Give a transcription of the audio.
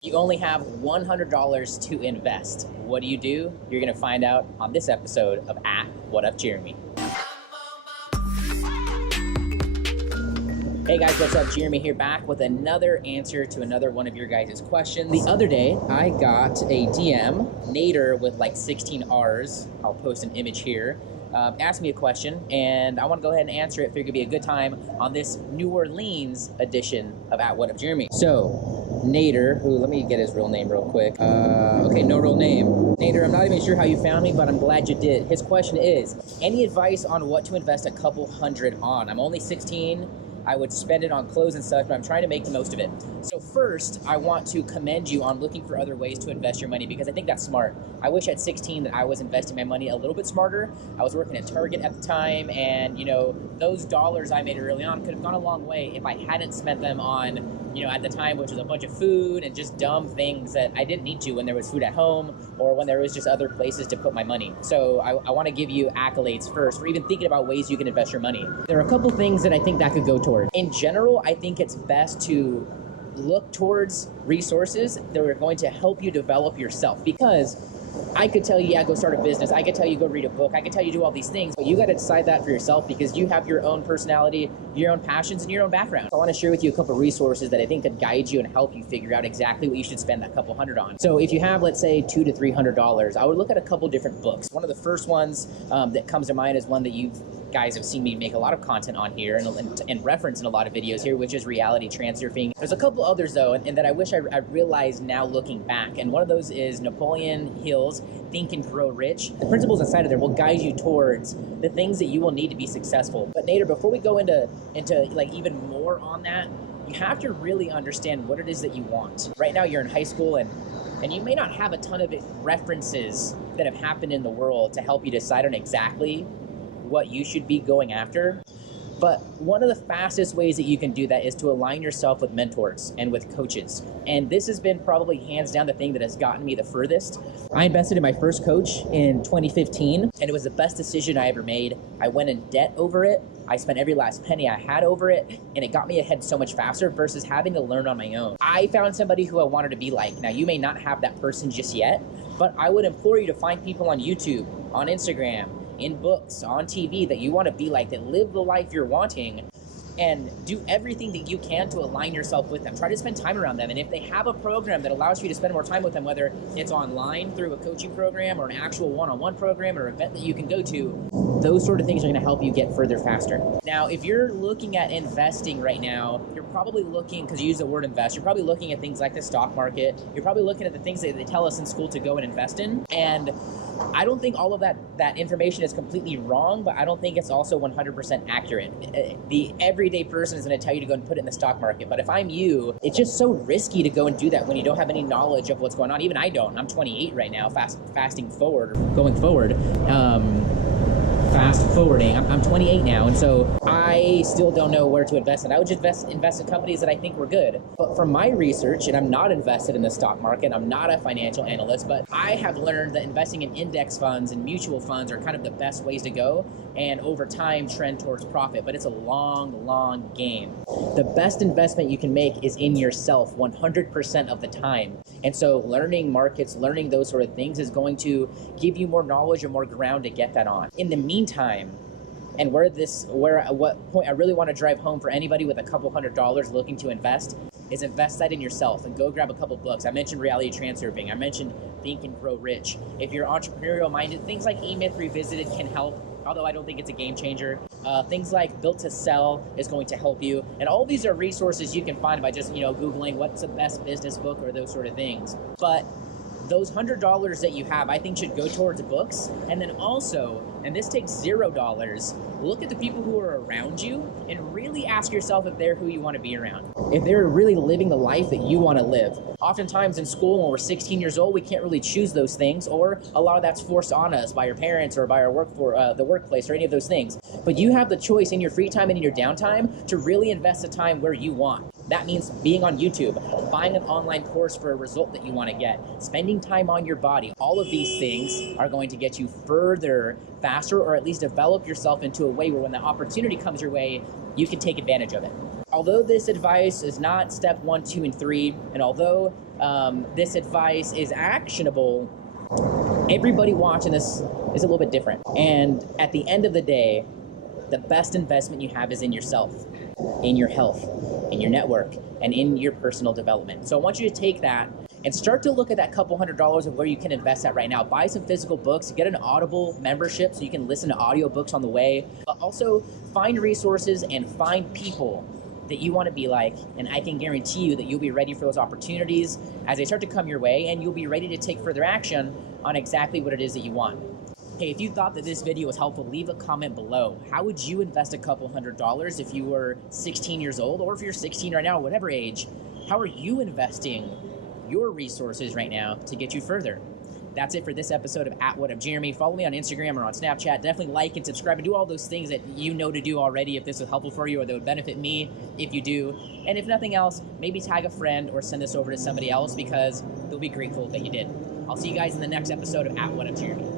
You only have $100 to invest. What do? You're going to find out on this episode of What Up, Jeremy. Hey guys, what's up? Jeremy here, back with another answer to another one of your guys' questions. The other day, I got a DM, Nader with like 16 R's, I'll post an image here, asked me a question, and I want to go ahead and answer it. Figured it'd be a good time on this New Orleans edition of What Up, Jeremy. So, Nader, who, let me get his real name real quick. Okay, no real name. Nader, I'm not even sure how you found me, but I'm glad you did. His question is, any advice on what to invest a couple hundred on? I'm only 16. I would spend it on clothes and such, but I'm trying to make the most of it. So first, I want to commend you on looking for other ways to invest your money, because I think that's smart. I wish at 16 that I was investing my money a little bit smarter. I was working at Target at the time, and those dollars I made early on could have gone a long way if I hadn't spent them on, at the time, which was a bunch of food and just dumb things that I didn't need to when there was food at home or when there was just other places to put my money. So I want to give you accolades first for even thinking about ways you can invest your money. There are a couple things that I think that could go towards. In general, I think it's best to look towards resources that are going to help you develop yourself, because I could tell you, yeah, go start a business. I could tell you, go read a book. I could tell you, do all these things, but you got to decide that for yourself, because you have your own personality, your own passions, and your own background. I want to share with you a couple of resources that I think could guide you and help you figure out exactly what you should spend that couple hundred on. So if you have, let's say, $200 to $300, I would look at a couple different books. One of the first ones that comes to mind is one that you guys have seen me make a lot of content on here and reference in a lot of videos here, which is Reality Transurfing. There's a couple others though, and that I wish I realized now looking back. And one of those is Napoleon Hill's Think and Grow Rich. The principles inside of there will guide you towards the things that you will need to be successful. But Nader, before we go into like even more on that, you have to really understand what it is that you want. Right now you're in high school, and you may not have a ton of references that have happened in the world to help you decide on exactly what you should be going after. But one of the fastest ways that you can do that is to align yourself with mentors and with coaches. And this has been probably hands down the thing that has gotten me the furthest. I invested in my first coach in 2015, and it was the best decision I ever made. I went in debt over it. I spent every last penny I had over it, and it got me ahead so much faster versus having to learn on my own. I found somebody who I wanted to be like. Now, you may not have that person just yet, but I would implore you to find people on YouTube, on Instagram, in books, on TV that you want to be like, that live the life you're wanting, and do everything that you can to align yourself with them. Try to spend time around them. And if they have a program that allows you to spend more time with them, whether it's online through a coaching program or an actual one-on-one program or event that you can go to, those sort of things are going to help you get further faster. Now, if you're looking at investing right now, you're probably looking, because you use the word invest, you're probably looking at things like the stock market. You're probably looking at the things that they tell us in school to go and invest in. And I don't think all of that information is completely wrong, but I don't think it's also 100% accurate. The everyday person is going to tell you to go and put it in the stock market. But if I'm you, it's just so risky to go and do that when you don't have any knowledge of what's going on. Even I don't. I'm 28 right now, fast forwarding. I'm 28 now, and so I still don't know where to invest in. I would just invest in companies that I think were good. But from my research, and I'm not invested in the stock market, I'm not a financial analyst, but I have learned that investing in index funds and mutual funds are kind of the best ways to go, and over time trend towards profit. But it's a long, long game. The best investment you can make is in yourself 100% of the time. And so learning markets, learning those sort of things is going to give you more knowledge and more ground to get that on. In the meantime, and what point I really want to drive home for anybody with a couple $100 looking to invest is invest that in yourself and go grab a couple books. I mentioned Reality Transurfing. I mentioned Think and Grow Rich. If you're entrepreneurial minded, things like E-Myth Revisited can help, although I don't think it's a game changer. Things like Built to Sell is going to help you. And all these are resources you can find by just, Googling what's the best business book or those sort of things. But those $100 that you have, I think, should go towards books. And then also, and this takes $0, look at the people who are around you and really ask yourself if they're who you want to be around. If they're really living the life that you want to live. Oftentimes in school, when we're 16 years old, we can't really choose those things, or a lot of that's forced on us by your parents or by our the workplace or any of those things. But you have the choice in your free time and in your downtime to really invest the time where you want. That means being on YouTube, buying an online course for a result that you want to get, spending time on your body. All of these things are going to get you further, faster, or at least develop yourself into a way where when the opportunity comes your way, you can take advantage of it. Although this advice is not step 1, 2, and 3, and although this advice is actionable, everybody watching this is a little bit different. And at the end of the day, the best investment you have is in yourself, in your health, in your network, and in your personal development. So I want you to take that and start to look at that couple $100s of where you can invest at right now. Buy some physical books, get an Audible membership so you can listen to audiobooks on the way, but also find resources and find people that you want to be like, and I can guarantee you that you'll be ready for those opportunities as they start to come your way, and you'll be ready to take further action on exactly what it is that you want. Hey, if you thought that this video was helpful, leave a comment below. How would you invest a couple $100s if you were 16 years old, or if you're 16 right now, whatever age? How are you investing your resources right now to get you further? That's it for this episode of At What Up Jeremy. Follow me on Instagram or on Snapchat. Definitely like and subscribe and do all those things that you know to do already if this was helpful for you, or that would benefit me if you do. And if nothing else, maybe tag a friend or send this over to somebody else because they'll be grateful that you did. I'll see you guys in the next episode of At What Up Jeremy.